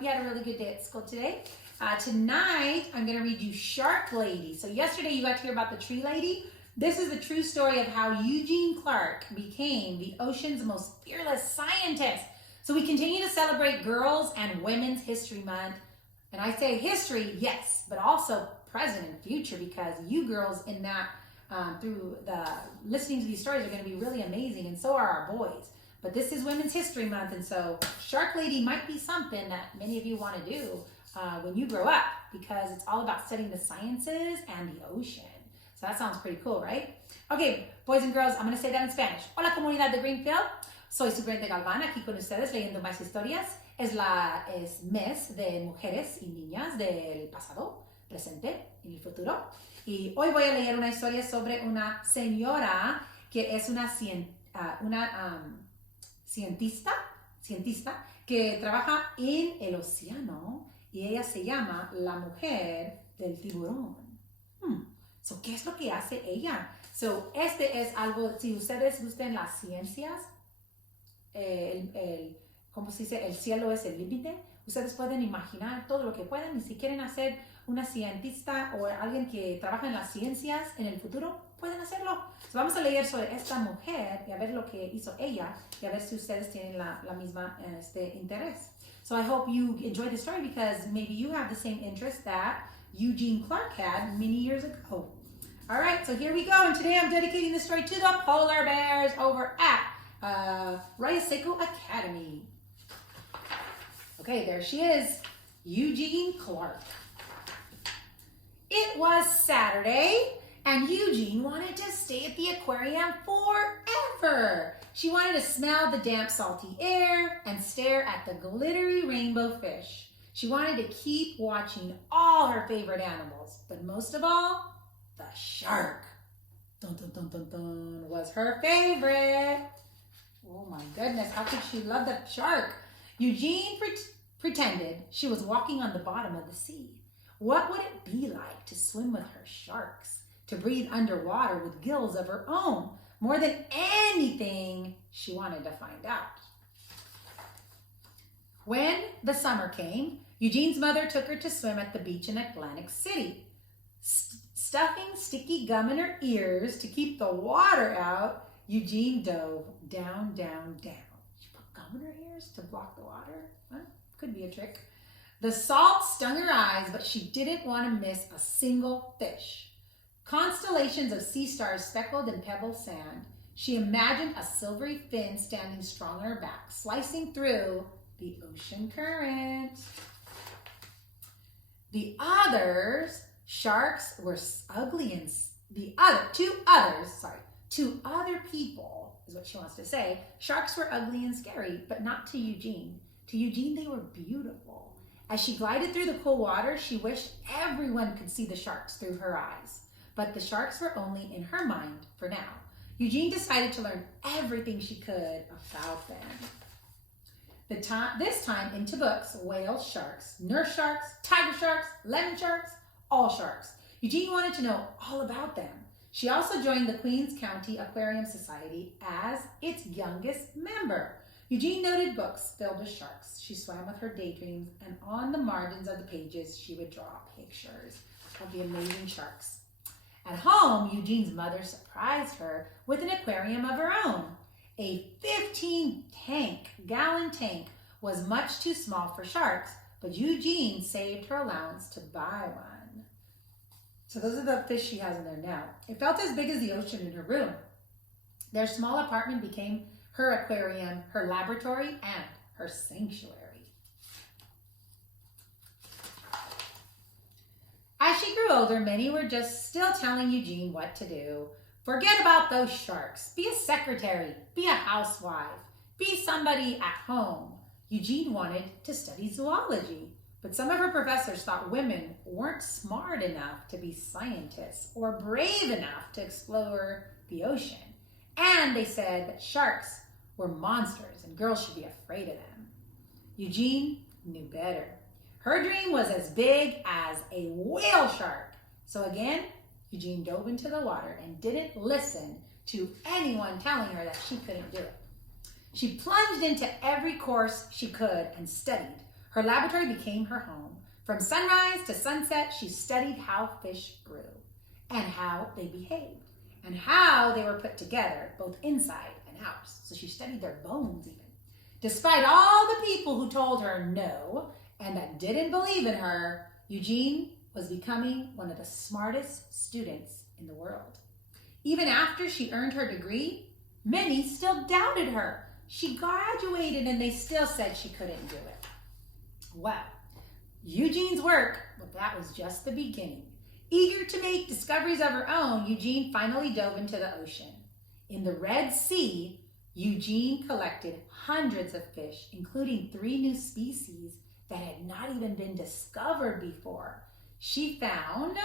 hope you had a really good day at school today. Tonight, I'm going to read you Shark Lady. So yesterday you got to hear about the tree lady. This is the true story of how Eugene Clark became the ocean's most fearless scientist. So we continue to celebrate Girls and Women's History Month. And I say history, yes, but also present and future, because you girls in that, through the listening to these stories, are going to be really amazing, and so are our boys. But this is Women's History Month, and so Shark Lady might be something that many of you want to do when you grow up, because it's all about studying the sciences and the ocean. So that sounds pretty cool, right? Okay, boys and girls, I'm going to say that in Spanish. Hola, comunidad de Greenfield. Soy su Brenda Galván, aquí con ustedes leyendo más historias. Es mes de mujeres y niñas del pasado, presente y el futuro. Y hoy voy a leer una historia sobre una señora que es una cientista que trabaja en el océano, y ella se llama la mujer del tiburón. So, ¿qué es lo que hace ella? So, este es algo, si ustedes gustan las ciencias, ¿cómo se dice? El cielo es el límite. Ustedes pueden imaginar todo lo que puedan, y si quieren hacer una cientista o alguien que trabaja en las ciencias en el futuro, pueden hacerlo. So, vamos a leer sobre esta mujer y a ver lo que hizo ella, y a ver si ustedes tienen la misma interés. So I hope you enjoy the story, because maybe you have the same interest that Eugene Clark had many years ago. All right, so here we go, and today I'm dedicating this story to the polar bears over at Rayaseko Academy. Okay, there she is, Eugene Clark. It was Saturday, and Eugene wanted to stay at the aquarium forever. She wanted to smell the damp, salty air and stare at the glittery rainbow fish. She wanted to keep watching all her favorite animals, but most of all, the shark. Dun, dun, dun, dun, dun, was her favorite. Oh my goodness, how could she love the shark? Eugene pretended she was walking on the bottom of the sea. What would it be like to swim with her sharks, to breathe underwater with gills of her own? More than anything, she wanted to find out. When the summer came, Eugene's mother took her to swim at the beach in Atlantic City. Stuffing sticky gum in her ears to keep the water out, Eugene dove down, down, down. She put gum in her ears to block the water? Well, could be a trick. The salt stung her eyes, but she didn't want to miss a single fish. Constellations of sea stars speckled in pebble sand. She imagined a silvery fin standing strong on her back, slicing through the ocean current. The others, sharks, were ugly, and two other people, is what she wants to say. Sharks were ugly and scary, but not to Eugene. To Eugene, they were beautiful. As she glided through the cool water, she wished everyone could see the sharks through her eyes. But the sharks were only in her mind for now. Eugene decided to learn everything she could about them. This time into books, whale sharks, nurse sharks, tiger sharks, lemon sharks, all sharks. Eugene wanted to know all about them. She also joined the Queens County Aquarium Society as its youngest member. Eugene noted books filled with sharks. She swam with her daydreams, and on the margins of the pages, she would draw pictures of the amazing sharks. At home, Eugene's mother surprised her with an aquarium of her own. A 15-gallon tank was much too small for sharks, but Eugene saved her allowance to buy one. So those are the fish she has in there now. It felt as big as the ocean in her room. Their small apartment became her aquarium, her laboratory, and her sanctuary. As she grew older, many were just still telling Eugene what to do. Forget about those sharks. Be a secretary. Be a housewife. Be somebody at home. Eugene wanted to study zoology, but some of her professors thought women weren't smart enough to be scientists or brave enough to explore the ocean. And they said that sharks were monsters and girls should be afraid of them. Eugene knew better. Her dream was as big as a whale shark. So again, Eugene dove into the water and didn't listen to anyone telling her that she couldn't do it. She plunged into every course she could and studied. Her laboratory became her home. From sunrise to sunset, she studied how fish grew and how they behaved and how they were put together, both inside and out. So she studied their bones even. Despite all the people who told her no and that didn't believe in her, Eugene was becoming one of the smartest students in the world. Even after she earned her degree, many still doubted her. She graduated and they still said she couldn't do it. Well, Eugene's work, well, that was just the beginning. Eager to make discoveries of her own, Eugene finally dove into the ocean. In the Red Sea, Eugene collected hundreds of fish, including 3 new species that had not even been discovered before. She found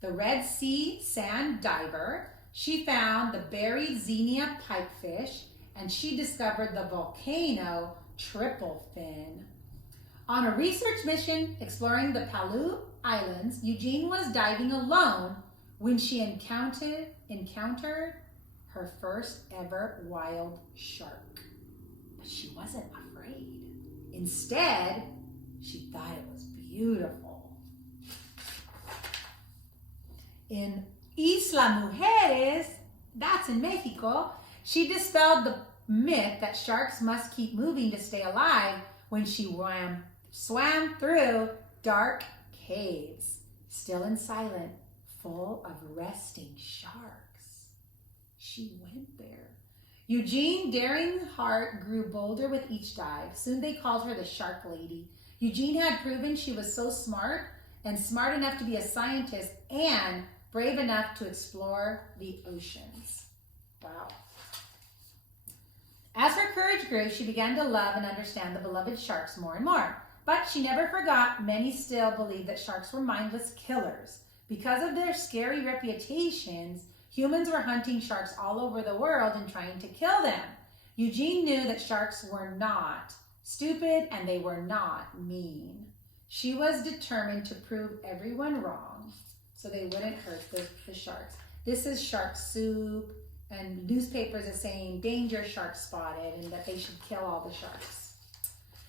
the Red Sea sand diver, she found the buried Xenia pipefish, and she discovered the volcano triple fin. On a research mission exploring the Palau Islands, Eugene was diving alone when she encountered her first ever wild shark. But she wasn't afraid. Instead, she thought it was beautiful. In Isla Mujeres, that's in Mexico, she dispelled the myth that sharks must keep moving to stay alive when she swam through dark caves, still and silent, full of resting sharks. She went there. Eugene's daring heart grew bolder with each dive. Soon they called her the Shark Lady. Eugene had proven she was so smart and smart enough to be a scientist and brave enough to explore the oceans. Wow. As her courage grew, she began to love and understand the beloved sharks more and more. But she never forgot many still believed that sharks were mindless killers. Because of their scary reputations, humans were hunting sharks all over the world and trying to kill them. Eugene knew that sharks were not stupid and they were not mean. She was determined to prove everyone wrong so they wouldn't hurt the sharks. This is shark soup, and newspapers are saying danger, shark spotted, and that they should kill all the sharks.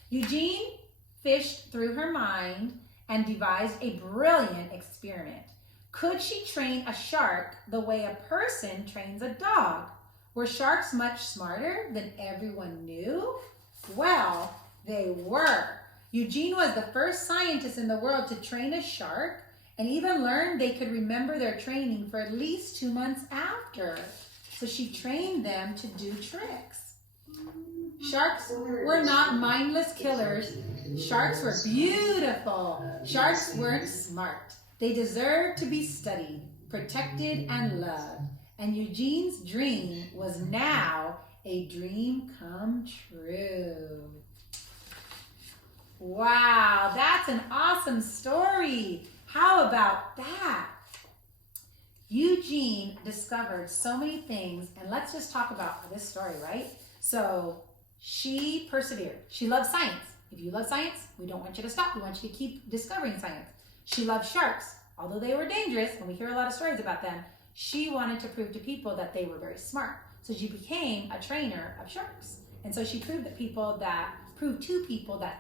Eugene fished through her mind and devised a brilliant experiment. Could she train a shark the way a person trains a dog? Were sharks much smarter than everyone knew? Well, they were. Eugene was the first scientist in the world to train a shark and even learned they could remember their training for at least 2 months after. So she trained them to do tricks. Sharks were not mindless killers. Sharks were beautiful. Sharks weren't smart. They deserved to be studied, protected, and loved. And Eugene's dream was now a dream come true. Wow, that's an awesome story. How about that? Eugene discovered so many things, and let's just talk about this story, right? So she persevered. She loved science. If you love science, we don't want you to stop. We want you to keep discovering science. She loved sharks. Although they were dangerous, and we hear a lot of stories about them, she wanted to prove to people that they were very smart. So she became a trainer of sharks. And so she proved to people that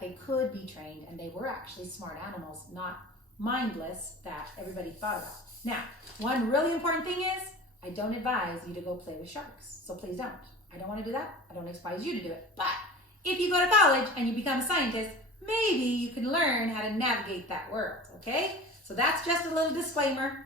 they could be trained and they were actually smart animals, not mindless that everybody thought about. Now, one really important thing is, I don't advise you to go play with sharks. So please don't. I don't want to do that. I don't advise you to do it. But if you go to college and you become a scientist, maybe you can learn how to navigate that world, okay? So that's just a little disclaimer.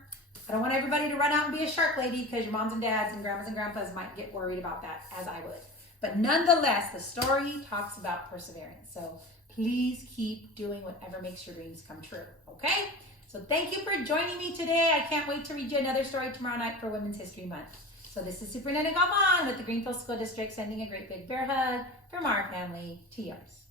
I don't want everybody to run out and be a shark lady because your moms and dads and grandmas and grandpas might get worried about that, as I would. But nonetheless, the story talks about perseverance. So please keep doing whatever makes your dreams come true, okay? So thank you for joining me today. I can't wait to read you another story tomorrow night for Women's History Month. So this is Superintendent Galvan with the Greenfield School District sending a great big bear hug from our family to yours.